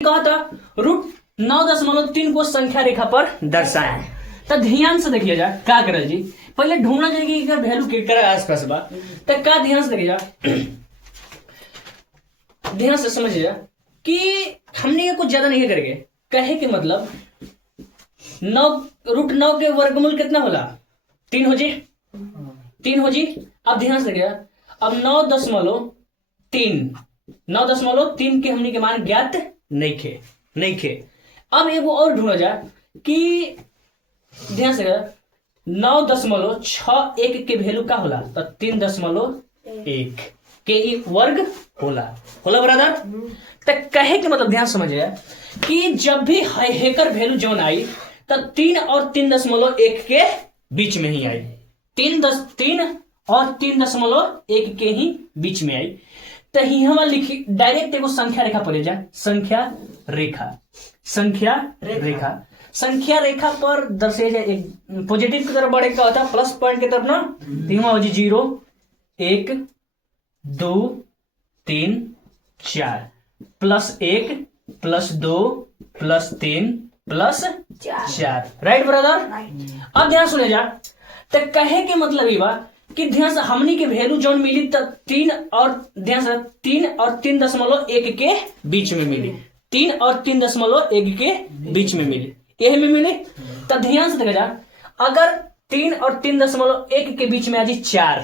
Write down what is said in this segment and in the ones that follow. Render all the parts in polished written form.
कहा था √9.3 को संख्या रेखा पर दर्शाएं। तो ध्यान से देखिए जा का करल जी, पहले ढूंढना चाहिए कि वैल्यू केकर आसपास बा। तो का ध्यान से देखिए जा, ध्यान से समझिए जा कि हमने ये कुछ ज्यादा नहीं करेंगे। कहे के मतलब 9 के वर्गमूल कितना होला? 3 हो जी, 3 हो जी। अब ध्यान से देखिए, अब 9.3 के हमने के मान ज्ञात नहीं खे। अब एगो और ढूंढा जा कि ध्यान से 9.61 के वैल्यू का होला? तो 3.1 के ई वर्ग होला ब्रदर। तो कहे के मतलब ध्यान समझिए कि जब भी हेकर वैल्यू जौन आई तो 3 और 3.1 के बीच में ही आई। 3 और 3.1 के ही बीच में आई। तो ही हम लिखी डायरेक्ट एगो संख्या रेखा पड़े जा, संख्या रेखा पर दर्शाया जाए। एक पॉजिटिव की तरफ बढ़े का होता है, प्लस पॉइंट की तरफ ना, तो हो जी 0 1 2 3 4 +1 +2 +3 +4। Right brother? अब ध्यान सुने जा, तो कहे के मतलब ये बा कि ध्यान से हमनी के वैल्यू जौन मिली तो 3 और 3.1 के बीच में मिली। 3 और 3.1 के बीच में मिली, यही में मिली। तो ध्यान से देखा जा, अगर 3 और 3.1 के बीच में आ जी 4,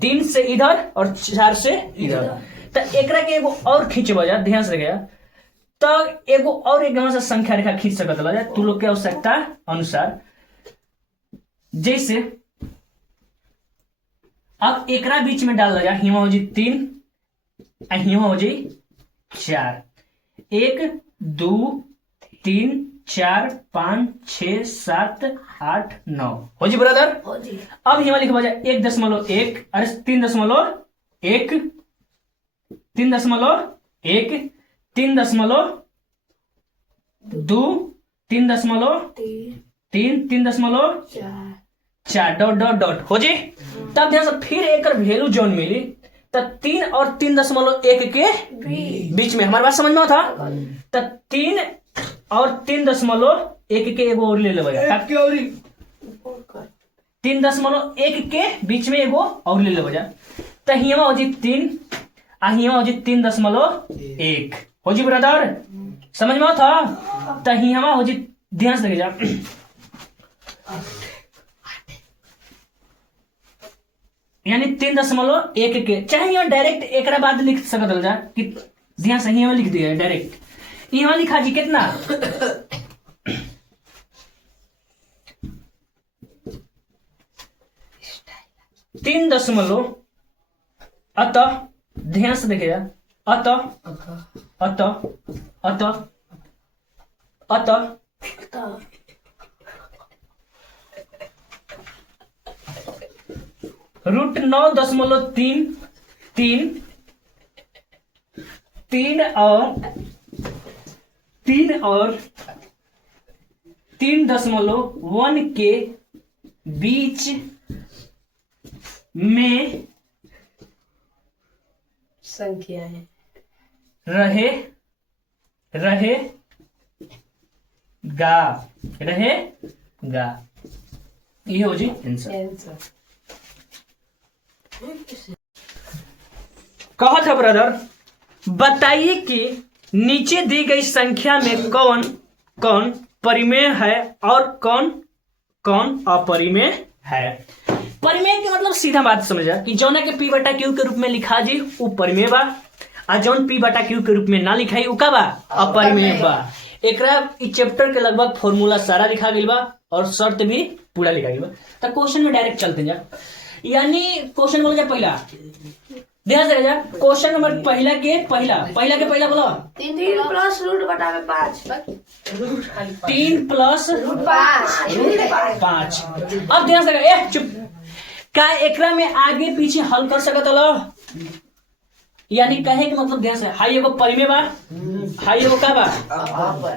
3 से इधर और 4 से इधर, तो एकरा के एगो और खींचबा जा। ध्यान से देखा, तो एगो और एकदम से संख्या रेखा खींच सकत ला तू लोग के आवश्यकता अनुसार। जैसे अब एकरा बीच में डाल जा, हिमा हो जी 3, हिमा हो जी 4, 1 2 3 4 5 6 7 8 9 हो जी ब्रदर। अब हिमा लिखवा जा 1.1, अरे 3.1 3.1 3.2 3.3 हो जी। तब ध्यान से फिर एक वैल्यू जोन मिली तो 3 और 3.1 के बीच में, हमारे बात समझ में था? तो 3 और 3.1 के एगो और ले ले 3.1 के बीच में एगो और ले ले। तो हिमा हो जी 3, हिमा हो जी 3.1 हो जी ब्रदर, समझ में था? तो हिमा हो जी, ध्यान से जा, यानी 3.1 के, चाहे यहाँ डायरेक्ट एक बाद लिख सकत जा कि ध्यान से यहाँ लिख दिया डायरेक्ट। यहाँ लिखा जी कितना 3 अतः ध्यान से देखिए, अतः √9.3 और 3.1 के बीच में संख्या है रहेगा। ये हो जी आंसर। कहा था ब्रदर, बताइए कि नीचे दी गई संख्या में कौन कौन परिमेय है और कौन कौन अपरिमेय है। परिमेय के मतलब सीधा बात समझा कि जौना के P/Q के रूप में लिखा जी वो परिमेय बा, आ जौन P/Q के रूप में ना लिखाई उ का बा? अपरिमेय बा। एकरा इस चैप्टर के लगभग फॉर्मूला सारा लिखा गया बा और शर्त भी पूरा लिखा गया बा। तो क्वेश्चन में डायरेक्ट चलते जा, यानी क्वेश्चन बोला जाए पहला, ध्यान से जा, क्वेश्चन नंबर पहला के पहला बोलो 3 + √5 3 + √5। अब ध्यान से चुप, का एकरा में आगे पीछे हल कर सकत लो? यानी कहे के मतलब ध्यान से, हाई एगो परिमेय बा, हाई एगो का बा?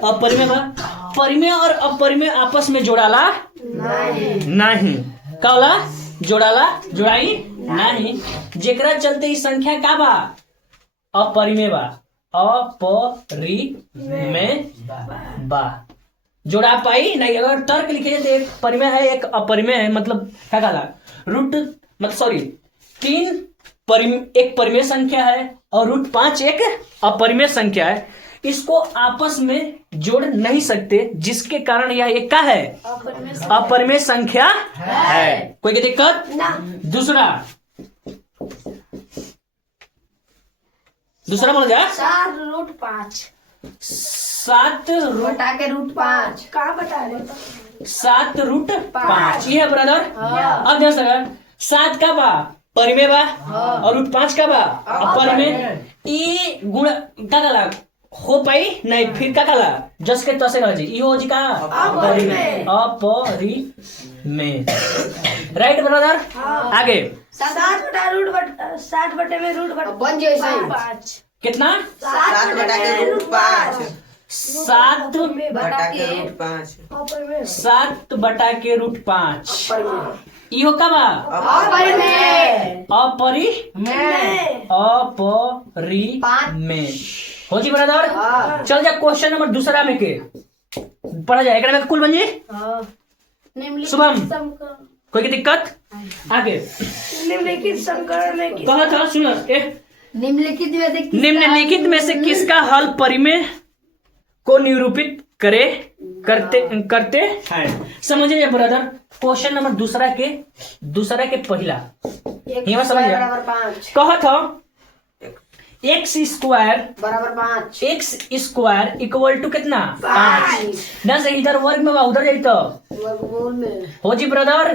अपरिमेय बा। परिमेय और अपरिमेय आपस में जोड़ाला नहीं, का होला? जोड़ाई नहीं, जेकरा चलते इस संख्या का बा? अपरिमेय बा। अपरिमेय बा। जोड़ा पाई नहीं, अगर तर्क लिखे तो एक परिमेय है एक अपरिमेय है, मतलब क्या कहला रूट मतलब सॉरी एक परिमेय संख्या है और रूट 5 एक अपरिमेय संख्या है, इसको आपस में जोड़ नहीं सकते, जिसके कारण यह एक का है अपरिमेय संख्या है। कोई की दिक्कत ना। दूसरा बोल जा 7√5 7 रूट बटा के √5 कहाँ बटा रहे 7√5 ये है ब्रदर। अब ध्यान से 7 का बा परिमेय बा और √5 का बा अपरिमेय। ई गुण का कला हो पाई नहीं, फिर का कला जस के तसे रह जी ई हो जी का अपरिमेय राइट ब्रदर। आगे 60 बटे में रूट बन जाए 5 कितना 7 बटा के √5 7 बटा के √5 7 बटा के √5 इहो का बा अपरिमेय हो जी ब्रदर। चल जा क्वेश्चन नंबर दूसरा में के पढ़ा जाए, एकरा में कुल बन जी शुभम। कोई की दिक्कत आगे निम्नलिखित संकरण में कहा था सुनो निम्नलिखित में से किसका हल परिमेय को निरूपित करते हैं। समझिए ब्रदर क्वेश्चन नंबर दूसरा के पहला यहाँ समझिए कहा था x स्क्वायर इक्वल टू कितना 5 ना से इधर वर्ग में बा उधर जाई तो हो जी ब्रदर,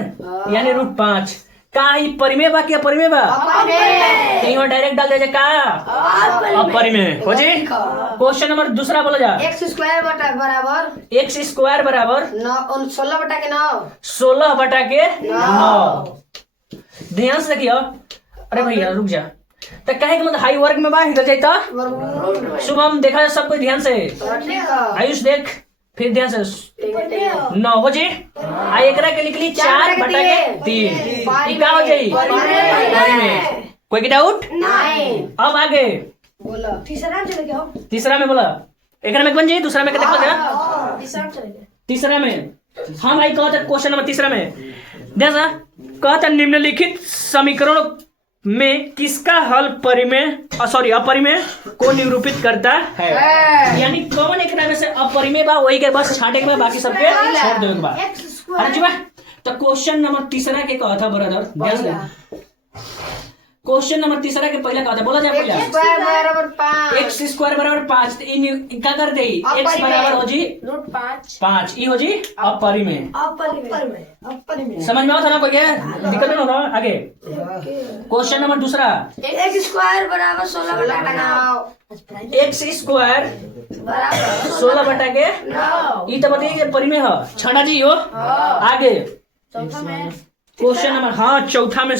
यानी √5 का ही परिमेय बा कि अपरिमेय बा, यहाँ डायरेक्ट डाल दे का अपरिमेय हो जी। क्वेश्चन नंबर दूसरा बोला जा x स्क्वायर बराबर 16 बटा के 9। ध्यान से देखियो, अरे भैया रुक जा, तो कहे मतलब हाई वर्ग में बा इधर जाता शुभम देखा जाए सब कोई ध्यान से, आयुष देख फिर ध्यान से 9 हो जी। एकरा के लिखली 4 बटा के 3 का हो जाई परिमेय। कोई की डाउट नहीं। अब आगे बोला तीसरा में बोला एकरा में बन जाई, दूसरा में क्या देखो तीसरा में हाँ भाई कहता क्वेश्चन नंबर तीसरा में जैसा कहता निम्नलिखित समीकरण में किसका हल अपरिमेय को निरूपित करता है। यानी कौन एक में से अपरिमेय बा वही के बस छाटे के बा, बाकी सबके छोड़ दो एक बार। अरे जी बा तो क्वेश्चन नंबर तीसरा के कहा था ब्रदर ध्यान से, क्वेश्चन नंबर तीसरा के पहले कहा था बोला जाए पहले x स्क्वायर बराबर 5 क्या कर दे x बराबर हो जी √5 ई हो जी अपरिमेय। समझ में आता ना कोई दिक्कत नहीं होगा। आगे क्वेश्चन नंबर दूसरा x स्क्वायर बराबर 16 बटा के 9 x स्क्वायर बराबर 16 बटा के 9 ई तो बताइए परिमेय है छाड़ा जी हो। आगे क्वेश्चन नंबर हाँ चौथा में